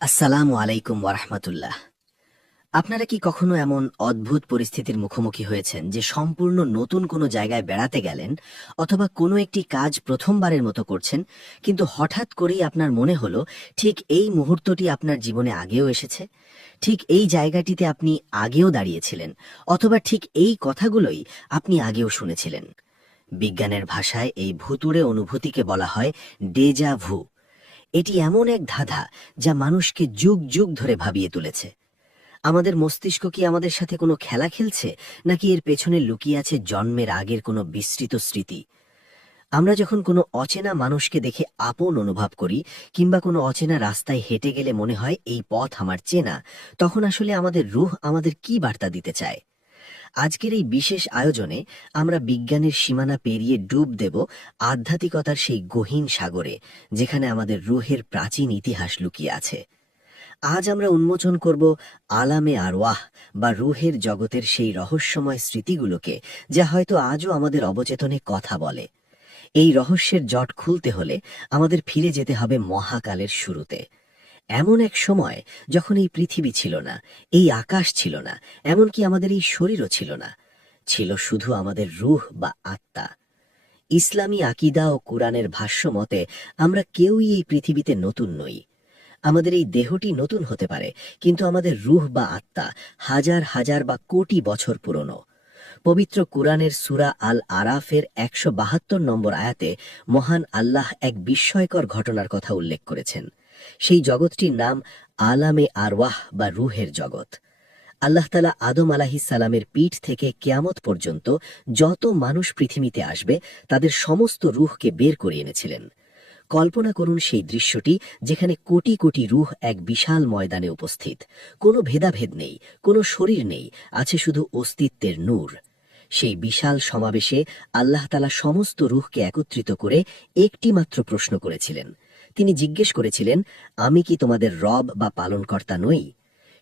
আসসালামু আলাইকুম ওয়ারাহমাতুল্লাহ। আপনারা কি কখনো এমন অদ্ভুত পরিস্থিতির মুখোমুখি হয়েছেন যে সম্পূর্ণ নতুন কোনো জায়গায় বেড়াতে গেলেন অথবা কোনো একটি কাজ প্রথমবারের মতো করছেন, কিন্তু হঠাৎ করেই আপনার মনে হলো ঠিক এই মুহূর্তটি আপনার জীবনে আগেও এসেছে, ঠিক এই জায়গাটিতে আপনি আগেও দাঁড়িয়েছিলেন, অথবা ঠিক এই কথাগুলোই আপনি আগেও শুনেছিলেন। বিজ্ঞানের ভাষায় এই ভুতুড়ে অনুভূতিকে বলা হয় ডেজা ভু। এটি এমন এক ধাঁধা যা মানুষকে যুগ যুগ ধরে ভাবিয়ে তুলেছে। আমাদের মস্তিষ্ক কি আমাদের সাথে কোনো খেলা খেলছে, নাকি এর পেছনে লুকিয়ে আছে জন্মের আগের কোনো বিস্তৃত স্মৃতি? আমরা যখন কোনো অচেনা মানুষকে দেখে আপন অনুভব করি, কিংবা কোনো অচেনা রাস্তায় হেঁটে গেলে মনে হয় এই পথ আমার চেনা, তখন আসলে আমাদের রূহ আমাদের কি বার্তা দিতে চায়? আজকের এই বিশেষ আয়োজনে আমরা বিজ্ঞানের সীমানা পেরিয়ে ডুব দেব আধ্যাত্মিকতার সেই গহীন সাগরে, যেখানে আমাদের রূহের প্রাচীন ইতিহাস লুকিয়ে আছে। আজ আমরা উন্মোচন করব আলামে আরওয়াহ বা রূহের জগতের সেই রহস্যময় স্মৃতিগুলোকে, যা হয়তো আজও আমাদের অবচেতনে কথা বলে। এই রহস্যের জট খুলতে হলে আমাদের ফিরে যেতে হবে মহাকালের শুরুতে, এমন এক সময় যখন এই পৃথিবী ছিল না, এই আকাশ ছিল না, এমনকি আমাদের এই শরীরও ছিল না। ছিল শুধু আমাদের রূহ বা আত্মা। ইসলামী আকিদা ও কুরআনের ভাষ্য মতে আমরা কেউই এই পৃথিবীতে নতুন নই। আমাদের এই দেহটি নতুন হতে পারে, কিন্তু আমাদের রূহ বা আত্মা হাজার হাজার বা কোটি বছর পুরনো। পবিত্র কুরআনের সূরা আল আরাফের ১৭২ নম্বর আয়াতে মহান আল্লাহ এক বিস্ময়কর ঘটনার কথা উল্লেখ করেছেন। সেই জগৎটির নাম আলামে আরওয়াহ বা রূহের জগৎ। আল্লাহ তাআলা আদম আলাইহিসসালামের পিঠ থেকে কিয়ামত পর্যন্ত যত মানুষ পৃথিবীতে আসবে তাদের সমস্ত রূহকে বের করে এনেছিলেন। কল্পনা করুন সেই দৃশ্যটি, যেখানে কোটি কোটি রূহ এক বিশাল ময়দানে উপস্থিত। কোনো ভেদাভেদ নেই, কোনো শরীর নেই, আছে শুধু অস্তিত্বের নূর। সেই বিশাল সমাবেশে আল্লাহ তাআলা সমস্ত রূহকে একত্রিত করে একটি মাত্র প্রশ্ন করেছিলেন। তিনি জিজ্ঞেস করেছিলেন, আমি কি তোমাদের রব বা পালনকর্তা নই?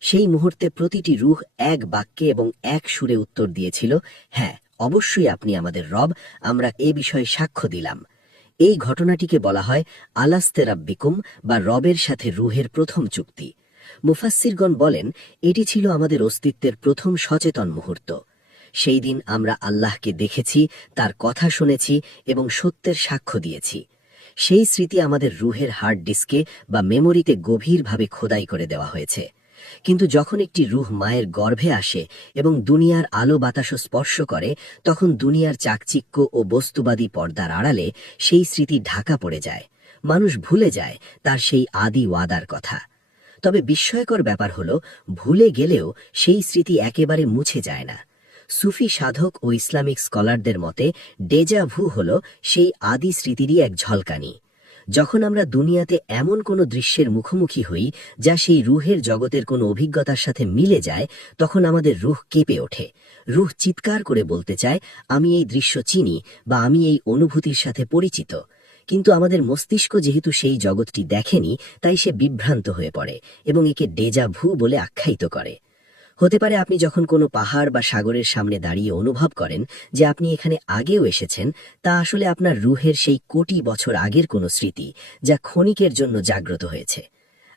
সেই মুহূর্তে প্রতিটি রূহ এক বাক্যে এবং এক সুরে উত্তর দিয়েছিল, হ্যাঁ, অবশ্যই আপনি আমাদের রব, আমরা এ বিষয়ে সাক্ষ্য দিলাম। এই ঘটনাটিকে বলা হয় আলাস্তে রাব্বিকুম বা রবের সাথে রূহের প্রথম চুক্তি। মুফাসসিরগণ বলেন, এটি ছিল আমাদের অস্তিত্বের প্রথম সচেতন মুহূর্ত। সেই দিন আমরা আল্লাহকে দেখেছি, তার কথা শুনেছি এবং সত্যের সাক্ষ্য দিয়েছি। সেই স্মৃতি আমাদের রূহের হার্ড ডিস্কে বা মেমোরিতে গভীরভাবে খোদাই করে দেওয়া হয়েছে। কিন্তু যখন একটি রূহ মায়ের গর্ভে আসে এবং দুনিয়ার আলো বাতাস স্পর্শ করে, তখন দুনিয়ার চাকচিক্য ও বস্তুবাদী পর্দার আড়ালে সেই স্মৃতি ঢাকা পড়ে যায়। মানুষ ভুলে যায় তার সেই আদি ওয়াদার কথা। তবে বিস্ময়কর ব্যাপার হলো, ভুলে গেলেও সেই স্মৃতি একেবারে মুছে যায় না। সুফি সাধক ও ইসলামিক স্কলারদের মতে ডেজা ভু হল সেই আদি স্মৃতিরই এক ঝলকানি। যখন আমরা দুনিয়াতে এমন কোনো দৃশ্যের মুখোমুখি হই যা সেই রূহের জগতের কোনো অভিজ্ঞতার সাথে মিলে যায়, তখন আমাদের রূহ কেঁপে ওঠে। রূহ চিৎকার করে বলতে চায়, আমি এই দৃশ্য চিনি বা আমি এই অনুভূতির সাথে পরিচিত। কিন্তু আমাদের মস্তিষ্ক যেহেতু সেই জগৎটি দেখেনি, তাই সে বিভ্রান্ত হয়ে পড়ে এবং একে ডেজা ভু বলে আখ্যায়িত করে। হতে পারে আপনি যখন কোনো পাহাড় বা সাগরের সামনে দাঁড়িয়ে অনুভব করেন যে আপনি এখানে আগেও এসেছেন, তা আসলে আপনার রূহের সেই কোটি বছর আগের কোনো স্মৃতি, যা ক্ষণিকের জন্য জাগ্রত হয়েছে।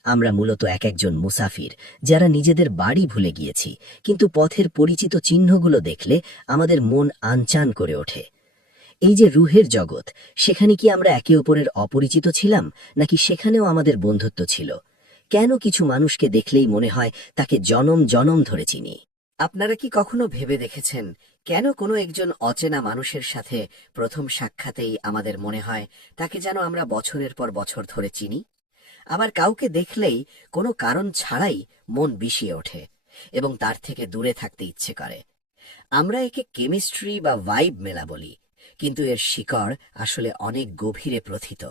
আমরা মূলত এক একজন মুসাফির, যারা নিজেদের বাড়ি ভুলে গিয়েছি, কিন্তু পথের পরিচিত চিহ্নগুলো দেখলে আমাদের মন আনচান করে ওঠে। এই যে রূহের জগৎ, সেখানে কি আমরা একে অপরের অপরিচিত ছিলাম, নাকি সেখানেও আমাদের বন্ধুত্ব ছিল? কেন কিছু মানুষকে দেখলেই মনে হয় তাকে জনম জনম ধরে চিনি? আপনারা কি কখনো ভেবে দেখেছেন, কেন কোনো একজন অচেনা মানুষের সাথে প্রথম সাক্ষাতেই আমাদের মনে হয় তাকে যেন আমরা বছরের পর বছর ধরে চিনি? আবার কাউকে দেখলেই কোনো কারণ ছাড়াই মন বিষিয়ে ওঠে এবং তার থেকে দূরে থাকতে ইচ্ছে করে। আমরা একে কেমিস্ট্রি বা ভাইব মেলা বলি, কিন্তু এর শিকড় আসলে অনেক গভীরে প্রথিত।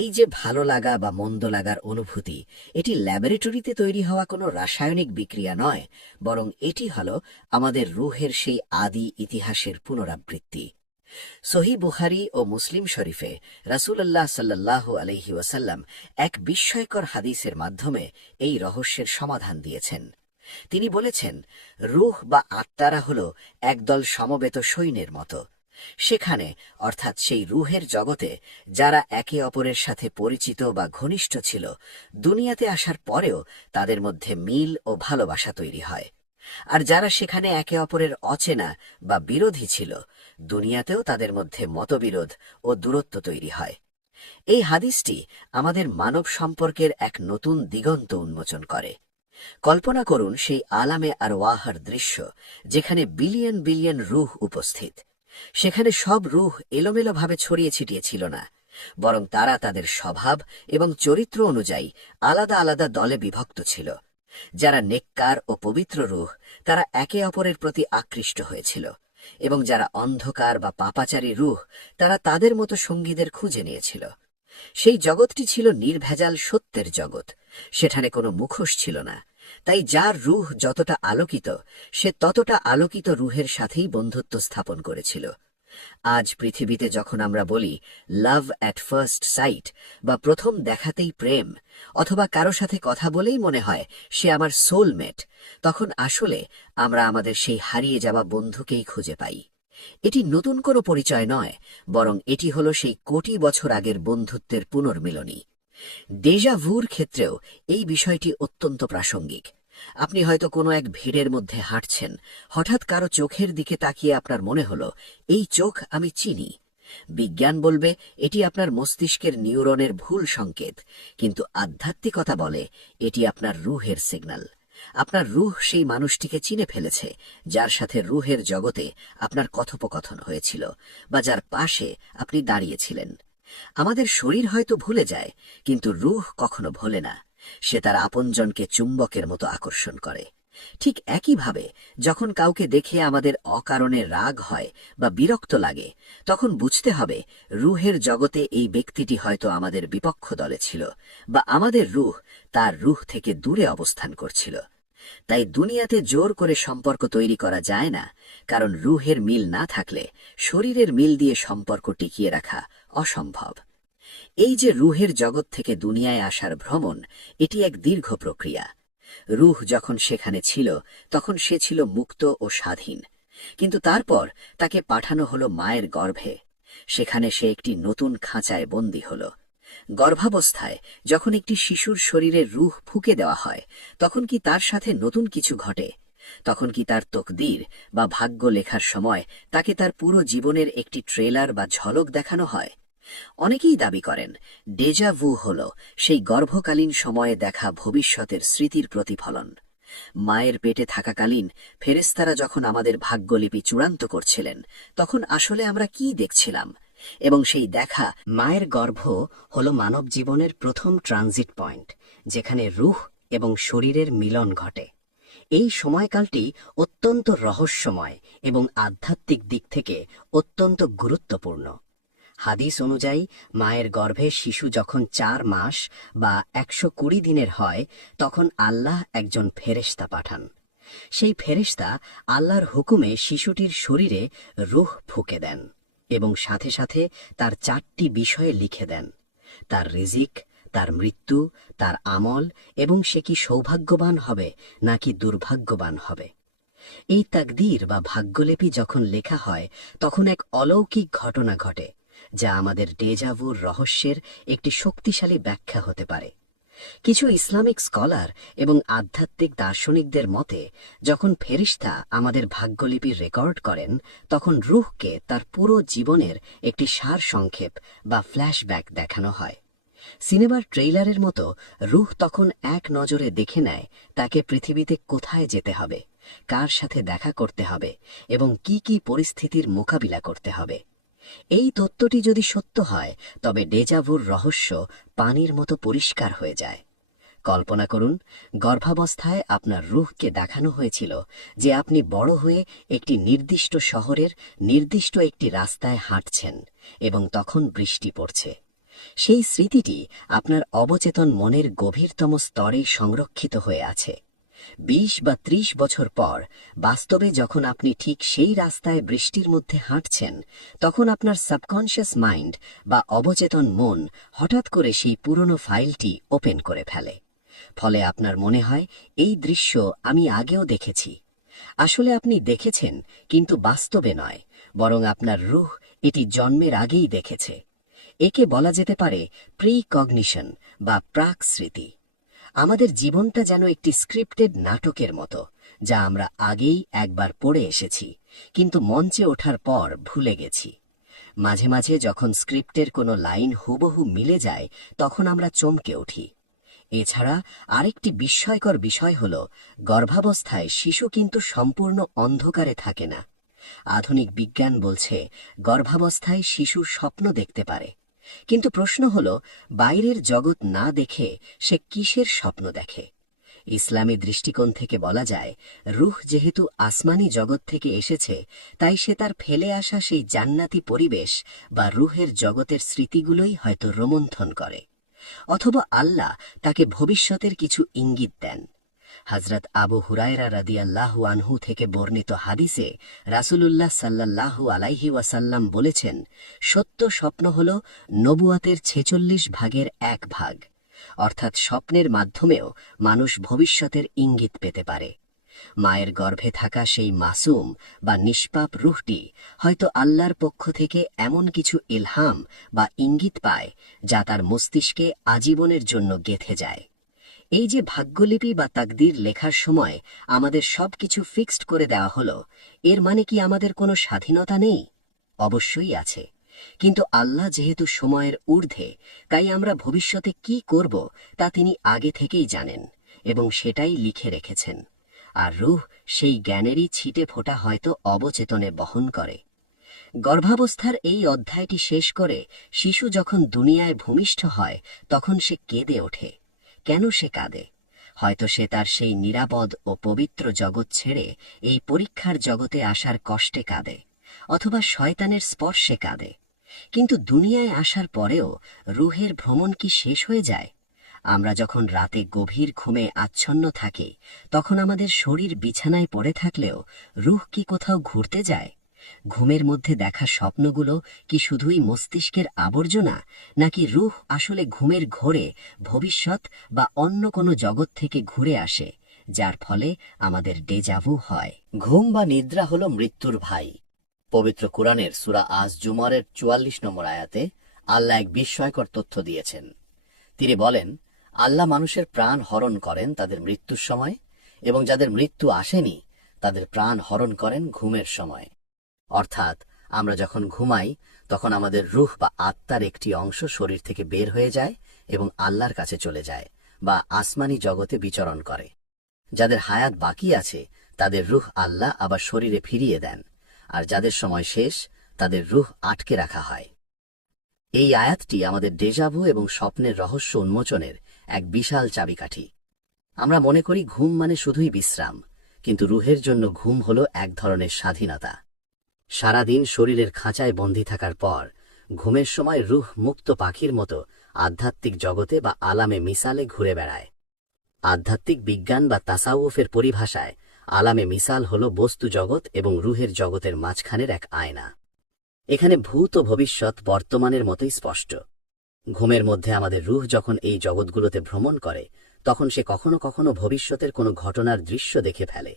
এই যে ভালো লাগা বা মন্দ লাগার অনুভূতি, এটি ল্যাবরেটরিতে তৈরি হওয়া কোনো রাসায়নিক বিক্রিয়া নয়, বরং এটি হল আমাদের রূহের সেই আদি ইতিহাসের পুনরাবৃত্তি। সহিহ বুখারী ও মুসলিম শরীফে রাসূলুল্লাহ সাল্লাল্লাহু আলাইহি ওয়াসাল্লাম এক বিস্ময়কর হাদিসের মাধ্যমে এই রহস্যের সমাধান দিয়েছেন। তিনি বলেছেন, রূহ বা আত্মারা হল একদল সমবেত সৈন্যের মতো। সেখানে, অর্থাৎ সেই রুহের জগতে, যারা একে অপরের সাথে পরিচিত বা ঘনিষ্ঠ ছিল, দুনিয়াতে আসার পরেও তাদের মধ্যে মিল ও ভালোবাসা তৈরি হয়। আর যারা সেখানে একে অপরের অচেনা বা বিরোধী ছিল, দুনিয়াতেও তাদের মধ্যে মতবিরোধ ও দূরত্ব তৈরি হয়। এই হাদিসটি আমাদের মানব সম্পর্কের এক নতুন দিগন্ত উন্মোচন করে। কল্পনা করুন সেই আলামে আর ওয়াহার দৃশ্য, যেখানে বিলিয়ন বিলিয়ন রূহ উপস্থিত। সেখানে সব রূহ এলোমেলোভাবে ছড়িয়ে ছিটিয়ে ছিল না, বরং তারা তাদের স্বভাব এবং চরিত্র অনুযায়ী আলাদা আলাদা দলে বিভক্ত ছিল। যারা নেককার ও পবিত্র রূহ, তারা একে অপরের প্রতি আকৃষ্ট হয়েছিল, এবং যারা অন্ধকার বা পাপাচারী রূহ, তারা তাদের মতো সঙ্গীদের খুঁজে নিয়েছিল। সেই জগৎটি ছিল নির্ভেজাল সত্যের জগৎ, সেখানে কোনো মুখোশ ছিল না। তাই যার রূহ যতটা আলোকিত, সে ততটা আলোকিত রূহের সাথেই বন্ধুত্ব স্থাপন করেছিল। আজ পৃথিবীতে যখন আমরা বলি লাভ অ্যাট ফার্স্ট সাইট, বা প্রথম দেখাতেই প্রেম, অথবা কারো সাথে কথা বলেই মনে হয় সে আমার সোলমেট, তখন আসলে আমরা আমাদের সেই হারিয়ে যাওয়া বন্ধুকেই খুঁজে পাই। এটি নতুন কোনো পরিচয় নয়, বরং এটি হলো সেই কোটি বছর আগের বন্ধুত্বের পুনর্মিলনী। ডেজা ভুর ক্ষেত্রেও এই বিষয়টি অত্যন্ত প্রাসঙ্গিক। আপনি হয়তো কোনো এক ভিড়ের মধ্যে হাঁটছেন, হঠাৎ কারো চোখের দিকে তাকিয়ে আপনার মনে হলো, এই চোখ আমি চিনি। বিজ্ঞান বলবে এটি আপনার মস্তিষ্কের নিউরনের ভুল সংকেত, কিন্তু আধ্যাত্মিকতা বলে এটি আপনার রুহের সিগন্যাল। আপনার রুহ সেই মানুষটিকে চিনে ফেলেছে, যার সাথে রুহের জগতে আপনার কথোপকথন হয়েছিল, বা যার পাশে আপনি দাঁড়িয়েছিলেন। আমাদের শরীর হয়তো ভুলে যায়, কিন্তু রুহ কখনো ভোলে না। সে তার আপনজনকে চুম্বকের মতো আকর্ষণ করে। ঠিক একইভাবে যখন কাউকে দেখে আমাদের অকারণে রাগ হয় বা বিরক্ত লাগে, তখন বুঝতে হবে রুহের জগতে এই ব্যক্তিটি হয়তো আমাদের বিপক্ষ দলে ছিল, বা আমাদের রুহ তার রুহ থেকে দূরে অবস্থান করছিল। তাই দুনিয়াতে জোর করে সম্পর্ক তৈরি করা যায় না, কারণ রুহের মিল না থাকলে শরীরের মিল দিয়ে সম্পর্ক টিকিয়ে রাখা অসম্ভব। এই যে রুহের জগৎ থেকে দুনিয়ায় আসার ভ্রমণ, এটি এক দীর্ঘ প্রক্রিয়া। রুহ যখন সেখানে ছিল, তখন সে ছিল মুক্ত ও স্বাধীন, কিন্তু তারপর তাকে পাঠানো হলো মায়ের গর্ভে। সেখানে সে একটি নতুন খাঁচায় বন্দী হল। গর্ভাবস্থায় যখন একটি শিশুর শরীরে রুহ ফুঁকে দেওয়া হয়, তখন কি তার সাথে নতুন কিছু ঘটে? তখন কি তার তকদির বা ভাগ্য লেখার সময় তাকে তার পুরো জীবনের একটি ট্রেলার বা ঝলক দেখানো হয়? অনেকেই দাবি করেন ডেজা ভু হল সেই গর্ভকালীন সময়ে দেখা ভবিষ্যতের স্মৃতির প্রতিফলন। মায়ের পেটে থাকাকালীন ফেরেশতারা যখন আমাদের ভাগ্যলিপি চূড়ান্ত করছিলেন, তখন আসলে আমরা কি দেখছিলাম? এবং সেই দেখা, মায়ের গর্ভ হল মানব জীবনের প্রথম ট্রানজিট পয়েন্ট, যেখানে রুহ এবং শরীরের মিলন ঘটে। এই সময়কালটি অত্যন্ত রহস্যময় এবং আধ্যাত্মিক দিক থেকে অত্যন্ত গুরুত্বপূর্ণ। হাদিস অনুযায়ী মায়ের গর্ভে শিশু যখন 4 মাস বা 120 দিনের হয়, তখন আল্লাহ একজন ফেরেশতা পাঠান। সেই ফেরেশতা আল্লাহর হুকুমে শিশুটির শরীরে রূহ ফুঁকে দেন এবং সাথে সাথে তার 4টি বিষয়ে লিখে দেন: তার রিজিক, তার মৃত্যু, তার আমল, এবং সে কি সৌভাগ্যবান হবে নাকি দুর্ভাগ্যবান হবে। এই তাকদীর বা ভাগ্যলিপি যখন লেখা হয়, তখন এক অলৌকিক ঘটনা ঘটে, যা আমাদের ডেজাভুর রহস্যের একটি শক্তিশালী ব্যাখ্যা হতে পারে। কিছু ইসলামিক স্কলার এবং আধ্যাত্মিক দার্শনিকদের মতে, যখন ফেরেশতা আমাদের ভাগ্যলিপি রেকর্ড করেন, তখন রূহকে তার পুরো জীবনের একটি সারসংক্ষেপ বা ফ্ল্যাশব্যাক দেখানো হয়। সিনেমার ট্রেইলারের মতো রূহ তখন এক নজরে দেখে নেয় তাকে পৃথিবীতে কোথায় যেতে হবে, কার সাথে দেখা করতে হবে, এবং কি কি পরিস্থিতির মোকাবিলা করতে হবে। এই তত্ত্বটি যদি সত্য হয়, তবে ডেজাভুর রহস্য পানির মতো পরিষ্কার হয়ে যায়। কল্পনা করুন, গর্ভাবস্থায় আপনার রূহকে দেখানো হয়েছিল যে আপনি বড় হয়ে একটি নির্দিষ্ট শহরের নির্দিষ্ট একটি রাস্তায় হাঁটছেন এবং তখন বৃষ্টি পড়ছে। সেই স্মৃতিটি আপনার অবচেতন মনের গভীরতম স্তরে সংরক্ষিত হয়ে আছে। 20 বা 30 বছর পর বাস্তবে যখন আপনি ঠিক সেই রাস্তায় বৃষ্টির মধ্যে হাঁটছেন, তখন আপনার সাবকনশিয়াস মাইন্ড বা অবচেতন মন হঠাৎ করে সেই পুরনো ফাইলটি ওপেন করে ফেলে। ফলে আপনার মনে হয়, এই দৃশ্য আমি আগেও দেখেছি। আসলে আপনি দেখেছেন, কিন্তু বাস্তবে নয়, বরং আপনার রুহ এটি জন্মের আগেই দেখেছে। একে বলা যেতে পারে প্রিকগনিশন বা প্রাক স্মৃতি। আমাদের জীবনটা যেন একটি স্ক্রিপ্টেড নাটকের মতো, যা আমরা আগেই একবার পড়ে এসেছি, কিন্তু মঞ্চে ওঠার পর ভুলে গেছি। মাঝে মাঝে যখন স্ক্রিপ্টের কোনো লাইন হুবহু মিলে যায়, তখন আমরা চমকে উঠি। এছাড়া আরেকটি বিস্ময়কর বিষয় হল, গর্ভাবস্থায় শিশু কিন্তু সম্পূর্ণ অন্ধকারে থাকে না। আধুনিক বিজ্ঞান বলছে গর্ভাবস্থায় শিশু স্বপ্ন দেখতে পারে, কিন্তু প্রশ্ন হল, বাইরের জগৎ না দেখে সে কিসের স্বপ্ন দেখে? ইসলামী দৃষ্টিকোণ থেকে বলা যায়, রুহ যেহেতু আসমানি জগৎ থেকে এসেছে, তাই সে তার ফেলে আসা সেই জান্নাতি পরিবেশ বা রুহের জগতের স্মৃতিগুলোই হয়তো রোমন্থন করে, অথবা আল্লাহ তাকে ভবিষ্যতের কিছু ইঙ্গিত দেন। হযরত আবু হুরায়রা রাদিয়াল্লাহু আনহু থেকে বর্ণিত হাদিসে রাসূলুল্লাহ সাল্লাল্লাহু আলাইহি ওয়াসাল্লাম বলেছেন, সত্য স্বপ্ন হল নবুয়াতের ৪৬ ভাগের ১ ভাগ। অর্থাৎ স্বপ্নের মাধ্যমেও মানুষ ভবিষ্যতের ইঙ্গিত পেতে পারে। মায়ের গর্ভে থাকা সেই মাসুম বা নিষ্পাপ রুহটি হয়তো আল্লাহর পক্ষ থেকে এমন কিছু ইলহাম বা ইঙ্গিত পায়, যা তার মস্তিষ্কে আজীবনের জন্য গেঁথে যায়। এই যে ভাগ্যলিপি বা তাকদীর লেখার সময় আমাদের সবকিছু ফিক্সড করে দেওয়া হলো, এর মানে কি আমাদের কোনো স্বাধীনতা নেই? অবশ্যই আছে, কিন্তু আল্লাহ যেহেতু সময়ের ঊর্ধ্বে, তাই আমরা ভবিষ্যতে কি করব তা তিনি আগে থেকেই জানেন এবং সেটাই লিখে রেখেছেন। আর রূহ সেই জ্ঞানেরই ছিটে ফোঁটা হয়তো অবচেতনে বহন করে। গর্ভাবস্থার এই অধ্যায়টি শেষ করে শিশু যখন দুনিয়ায় ভূমিষ্ঠ হয়, তখন সে কেঁদে ওঠে। কেন সে কাঁদে? হয়তো সে তার সেই নিরাপদ ও পবিত্র জগৎ ছেড়ে এই পরীক্ষার জগতে আসার কষ্টে কাঁদে, অথবা শয়তানের স্পর্শে কাঁদে। কিন্তু দুনিয়ায় আসার পরেও রুহের ভ্রমণ কি শেষ হয়ে যায়? আমরা যখন রাতে গভীর ঘুমে আচ্ছন্ন থাকি, তখন আমাদের শরীর বিছানায় পড়ে থাকলেও রুহ কি কোথাও ঘুরতে যায়? ঘুমের মধ্যে দেখা স্বপ্নগুলো কি শুধুই মস্তিষ্কের আবর্জনা, নাকি রুহ আসলে ঘুমের ঘোরে ভবিষ্যৎ বা অন্য কোনো জগৎ থেকে ঘুরে আসে, যার ফলে আমাদের ডেজাভু হয়? ঘুম বা নিদ্রা হল মৃত্যুর ভাই। পবিত্র কুরআনের সূরা আজ জুমারের ৪৪ নম্বর আয়াতে আল্লাহ এক বিস্ময়কর তথ্য দিয়েছেন। তিনি বলেন, আল্লাহ মানুষের প্রাণ হরণ করেন তাদের মৃত্যুর সময়, এবং যাদের মৃত্যু আসেনি তাদের প্রাণ হরণ করেন ঘুমের সময়। অর্থাৎ আমরা যখন ঘুমাই, তখন আমাদের রূহ বা আত্মার একটি অংশ শরীর থেকে বের হয়ে যায় এবং আল্লাহর কাছে চলে যায় বা আসমানি জগতে বিচরণ করে। যাদের হায়াত বাকি আছে, তাদের রূহ আল্লাহ আবার শরীরে ফিরিয়ে দেন, আর যাদের সময় শেষ, তাদের রূহ আটকে রাখা হয়। এই আয়াতটি আমাদের ডেজাভু এবং স্বপ্নের রহস্য উন্মোচনের এক বিশাল চাবিকাঠি। আমরা মনে করি ঘুম মানে শুধুই বিশ্রাম, কিন্তু রুহের জন্য ঘুম হল এক ধরনের স্বাধীনতা। সারাদিন শরীরের খাঁচায় বন্দী থাকার পর ঘুমের সময় রুহ মুক্ত পাখির মতো আধ্যাত্মিক জগতে বা আলামে মিসালে ঘুরে বেড়ায়। আধ্যাত্মিক বিজ্ঞান বা তাসাউফের পরিভাষায় আলামে মিসাল হল বস্তু জগৎ এবং রুহের জগতের মাঝখানের এক আয়না। এখানে ভূত ও ভবিষ্যৎ বর্তমানের মতোই স্পষ্ট। ঘুমের মধ্যে আমাদের রুহ যখন এই জগৎগুলোতে ভ্রমণ করে, তখন সে কখনো কখনো ভবিষ্যতের কোনো ঘটনার দৃশ্য দেখে ফেলে।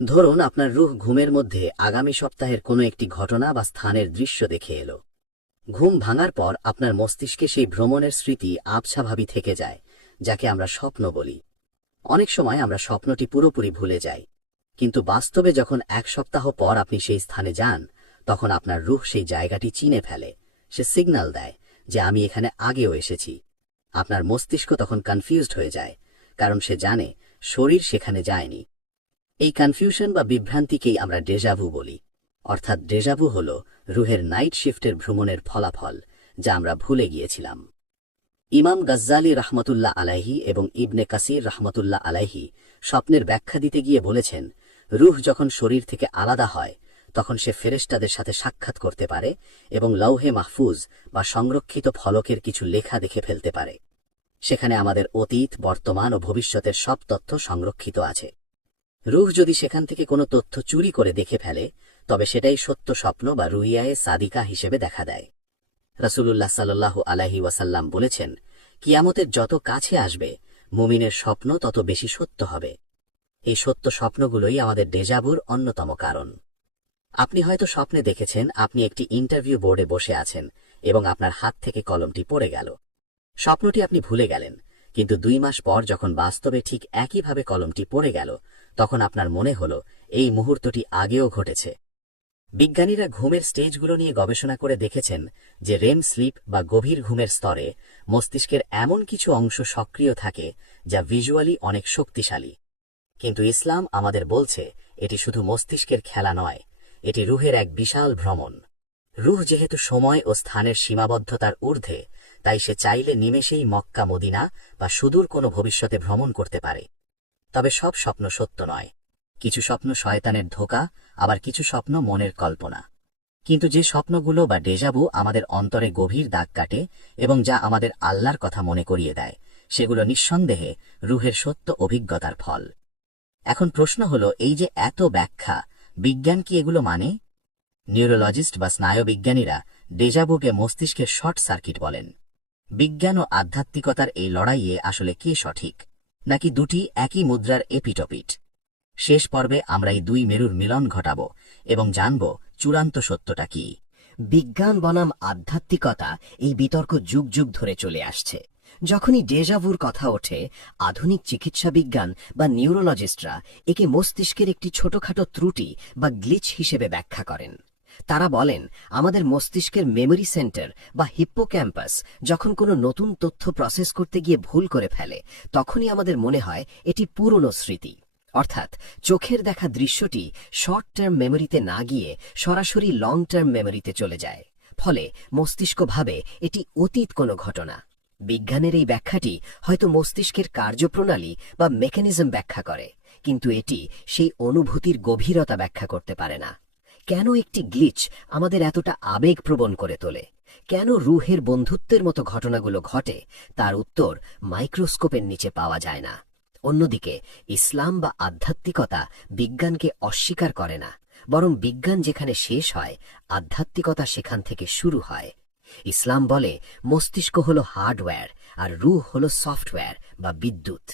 ধরুন, আপনার রুহ ঘুমের মধ্যে আগামী সপ্তাহের কোনো একটি ঘটনা বা স্থানের দৃশ্য দেখে এলো। ঘুম ভাঙার পর আপনার মস্তিষ্কে সেই ভ্রমণের স্মৃতি আবছাভাবী থেকে যায়, যাকে আমরা স্বপ্ন বলি। অনেক সময় আমরা স্বপ্নটি পুরোপুরি ভুলে যাই, কিন্তু বাস্তবে যখন ১ সপ্তাহ পর আপনি সেই স্থানে যান, তখন আপনার রুহ সেই জায়গাটি চিনে ফেলে। সে সিগন্যাল দেয় যে আমি এখানে আগেও এসেছি। আপনার মস্তিষ্ক তখন কনফিউজড হয়ে যায়, কারণ সে জানে শরীর সেখানে যায়নি। এই কনফিউশন বা বিভ্রান্তিকেই আমরা ডেজাভু বলি। অর্থাৎ ডেজাভু হল রুহের নাইট শিফটের ভ্রমণের ফলাফল, যা আমরা ভুলে গিয়েছিলাম। ইমাম গজ্জালি রাহমাতুল্লাহ আলাইহি এবং ইবনে কাসির রাহমাতুল্লাহ আলাইহি স্বপ্নের ব্যাখ্যা দিতে গিয়ে বলেছেন, রুহ যখন শরীর থেকে আলাদা হয়, তখন সে ফেরেশতাদের সাথে সাক্ষাৎ করতে পারে এবং লৌহে মাহফুজ বা সংরক্ষিত ফলকের কিছু লেখা দেখে ফেলতে পারে। সেখানে আমাদের অতীত, বর্তমান ও ভবিষ্যতের সব তথ্য সংরক্ষিত আছে। রুহ যদি সেখান থেকে কোনো তথ্য চুরি করে দেখে ফেলে, তবে সেটাই সত্য স্বপ্ন বা রুইয়ায়ে সাদিকা হিসেবে দেখা দেয়। রাসূলুল্লাহ সাল্লাল্লাহু আলাইহি ওয়াসাল্লাম বলেছেন, কিয়ামতের যত কাছে আসবে, মুমিনের স্বপ্ন তত বেশি সত্য হবে। এই সত্য স্বপ্নগুলোই আমাদের ডেজাভুর অন্যতম কারণ। আপনি হয়তো স্বপ্নে দেখেছেন আপনি একটি ইন্টারভিউ বোর্ডে বসে আছেন এবং আপনার হাত থেকে কলমটি পড়ে গেল। স্বপ্নটি আপনি ভুলে গেলেন, কিন্তু 2 মাস পর যখন বাস্তবে ঠিক একইভাবে কলমটি পড়ে গেল, তখন আপনার মনে হল এই মুহূর্তটি আগেও ঘটেছে। বিজ্ঞানীরা ঘুমের স্টেজগুলো নিয়ে গবেষণা করে দেখেছেন যে রেম স্লিপ বা গভীর ঘুমের স্তরে মস্তিষ্কের এমন কিছু অংশ সক্রিয় থাকে যা ভিজুয়ালি অনেক শক্তিশালী। কিন্তু ইসলাম আমাদের বলছে এটি শুধু মস্তিষ্কের খেলা নয়, এটি রুহের এক বিশাল ভ্রমণ। রুহ যেহেতু সময় ও স্থানের সীমাবদ্ধতার ঊর্ধ্বে, তাই সে চাইলে নিমেষেই মক্কা মদিনা বা সুদূর কোনো ভবিষ্যতে ভ্রমণ করতে পারে। তবে সব স্বপ্ন সত্য নয়। কিছু স্বপ্ন শয়তানের ধোঁকা, আবার কিছু স্বপ্ন মনের কল্পনা। কিন্তু যে স্বপ্নগুলো বা ডেজাবু আমাদের অন্তরে গভীর দাগ কাটে এবং যা আমাদের আল্লাহর কথা মনে করিয়ে দেয়, সেগুলো নিঃসন্দেহে রুহের সত্য অভিজ্ঞতার ফল। এখন প্রশ্ন হল, এই যে এত ব্যাখ্যা, বিজ্ঞান কি এগুলো মানে? নিউরোলজিস্ট বা স্নায়ুবিজ্ঞানীরা ডেজাবুকে মস্তিষ্কের শর্ট সার্কিট বলেন। বিজ্ঞান ও আধ্যাত্মিকতার এই লড়াইয়ে আসলে কে সঠিক, নাকি দুটি একই মুদ্রার এপিটপিট? শেষ পর্বে আমরা এই 2 মেরুর মিলন ঘটাব এবং জানব চূড়ান্ত সত্যটা কি। বিজ্ঞান বনাম আধ্যাত্মিকতা এই বিতর্ক যুগ যুগ ধরে চলে আসছে। যখনই ডেজাভুর কথা ওঠে, আধুনিক চিকিৎসা বিজ্ঞান বা নিউরোলজিস্টরা একে মস্তিষ্কের একটি ছোটখাটো ত্রুটি বা গ্লিচ হিসেবে ব্যাখ্যা করেন। তারা বলেন, আমাদের মস্তিষ্কের মেমোরি সেন্টার বা হিপ্পোক্যাম্পাস যখন কোনো নতুন তথ্য প্রসেস করতে গিয়ে ভুল করে ফেলে, তখনই আমাদের মনে হয় এটি পুরনো স্মৃতি। অর্থাৎ চোখের দেখা দৃশ্যটি শর্ট টার্ম মেমোরিতে না গিয়ে সরাসরি লং টার্ম মেমোরিতে চলে যায়। ফলে মস্তিষ্ক ভাবে এটি অতীত কোনো ঘটনা। বিজ্ঞানের এই ব্যাখ্যাটি হয়তো মস্তিষ্কের কার্যপ্রণালী বা মেকানিজম ব্যাখ্যা করে, কিন্তু এটি সেই অনুভূতির গভীরতা ব্যাখ্যা করতে পারে না। কেন একটি গ্লিচ আমাদের এতটা আবেগপ্রবণ করে তোলে? কেন রুহের বন্ধুত্বের মতো ঘটনাগুলো ঘটে, তার উত্তর মাইক্রোস্কোপের নিচে পাওয়া যায় না। অন্যদিকে ইসলাম বা আধ্যাত্মিকতা বিজ্ঞানকে অস্বীকার করে না, বরং বিজ্ঞান যেখানে শেষ হয়, আধ্যাত্মিকতা সেখান থেকে শুরু হয়। ইসলাম বলে মস্তিষ্ক হল হার্ডওয়্যার আর রুহ হল সফটওয়্যার বা বিদ্যুৎ।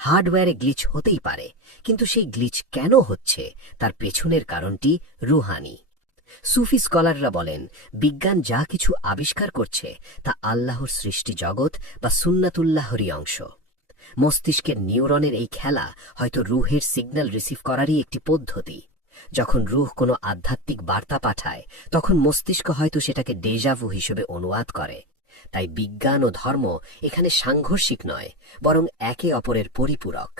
হার্ডওয়্যারে গ্লিচ হতেই পারে, কিন্তু সেই গ্লিচ কেন হচ্ছে তার পেছনের কারণটি রুহানি। সুফি স্কলাররা বলেন, বিজ্ঞান যা কিছু আবিষ্কার করছে তা আল্লাহর সৃষ্টি জগৎ বা সুন্নাতুল্লাহরই অংশ। মস্তিষ্কের নিউরনের এই খেলা হয়তো রুহের সিগন্যাল রিসিভ করারই একটি পদ্ধতি। যখন রুহ কোনো আধ্যাত্মিক বার্তা পাঠায়, তখন মস্তিষ্ক হয়তো সেটাকে ডেজাভু হিসেবে অনুবাদ করে। তাই বিজ্ঞান ও ধর্ম এখানে সাংঘর্ষিক নয়, বরং একে অপরের পরিপূরক।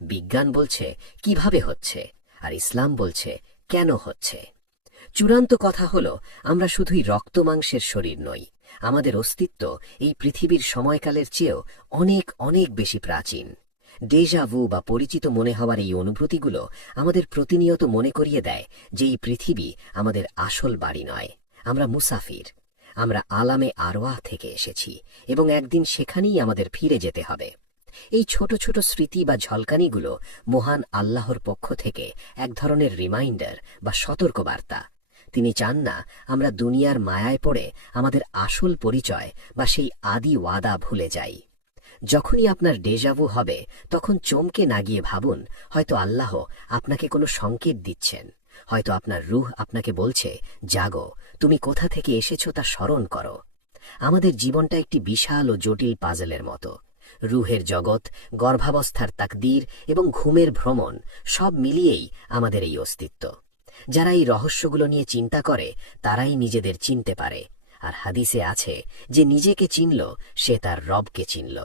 বিজ্ঞান বলছে কিভাবে হচ্ছে, আর ইসলাম বলছে কেন হচ্ছে। চূড়ান্ত কথা হল, আমরা শুধুই রক্ত মাংসের শরীর নই। আমাদের অস্তিত্ব এই পৃথিবীর সময়কালের চেয়েও অনেক অনেক বেশি প্রাচীন। ডেজাভু বা পরিচিত মনে হওয়ার এই অনুভূতিগুলো আমাদের প্রতিনিয়ত মনে করিয়ে দেয় যে এই পৃথিবী আমাদের আসল বাড়ি নয়, আমরা মুসাফির। আমরা আলামে আরওয়াহ থেকে এসেছি এবং একদিন সেখানেই আমাদের ফিরে যেতে হবে। এই ছোট ছোট স্মৃতি বা ঝলকানিগুলো মহান আল্লাহর পক্ষ থেকে এক ধরনের রিমাইন্ডার বা সতর্কবার্তা। তিনি চান না আমরা দুনিয়ার মায়ায় পড়ে আমাদের আসল পরিচয় বা সেই আদি ওয়াদা ভুলে যাই। যখনই আপনার ডেজাভু হবে, তখন চমকে না গিয়ে ভাবুন, হয়তো আল্লাহ আপনাকে কোনো সংকেত দিচ্ছেন। হয়তো আপনার রুহ আপনাকে বলছে, জাগো, তুমি কোথা থেকে এসেছো তা স্মরণ করো। আমাদের জীবনটা একটি বিশাল ও জটিল পাজলের মতো। রুহের জগৎ, গর্ভাবস্থার তাকদীর এবং ঘুমের ভ্রমণ সব মিলিয়েই আমাদের এই অস্তিত্ব। যারা এই রহস্যগুলো নিয়ে চিন্তা করে, তারাই নিজেদের চিনতে পারে। আর হাদিসে আছে যে নিজেকে চিনল সে তার রবকে চিনল।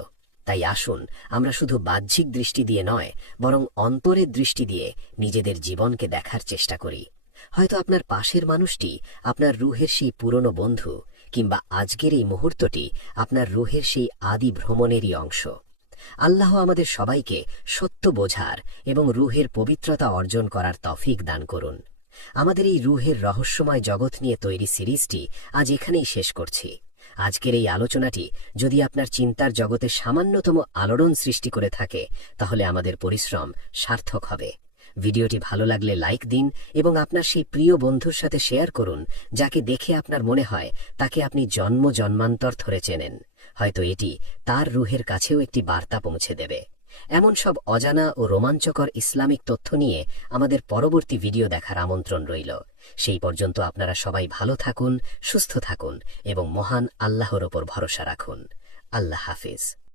তাই আসুন আমরা শুধু বাহ্যিক দৃষ্টি দিয়ে নয়, বরং অন্তরের দৃষ্টি দিয়ে নিজেদের জীবনকে দেখার চেষ্টা করি। হয়তো আপনার পাশের মানুষটি আপনার রুহের সেই পুরনো বন্ধু, কিংবা আজকের এই মুহূর্তটি আপনার রুহের সেই আদি ভ্রমণেরই অংশ। আল্লাহ আমাদের সবাইকে সত্য বোঝার এবং রুহের পবিত্রতা অর্জন করার তৌফিক দান করুন। আমাদের এই রুহের রহস্যময় জগৎ নিয়ে তৈরি সিরিজটি আজ এখানেই শেষ করছি। আজকের এই আলোচনাটি যদি আপনার চিন্তার জগতে সামান্যতম আলোড়ন সৃষ্টি করে থাকে, তাহলে আমাদের পরিশ্রম সার্থক হবে। ভিডিওটি ভালো লাগলে লাইক দিন এবং আপনার সেই প্রিয় বন্ধুর সাথে শেয়ার করুন, যাকে দেখে আপনার মনে হয় তাকে আপনি জন্ম জন্মান্তর ধরে চেনেন। হয়তো এটি তার রুহের কাছেও একটি বার্তা পৌঁছে দেবে। এমন সব অজানা ও রোমাঞ্চকর ইসলামিক তথ্য নিয়ে আমাদের পরবর্তী ভিডিও দেখার আমন্ত্রণ রইল। সেই পর্যন্ত আপনারা সবাই ভালো থাকুন, সুস্থ থাকুন এবং মহান আল্লাহর ওপর ভরসা রাখুন। আল্লাহ হাফিজ।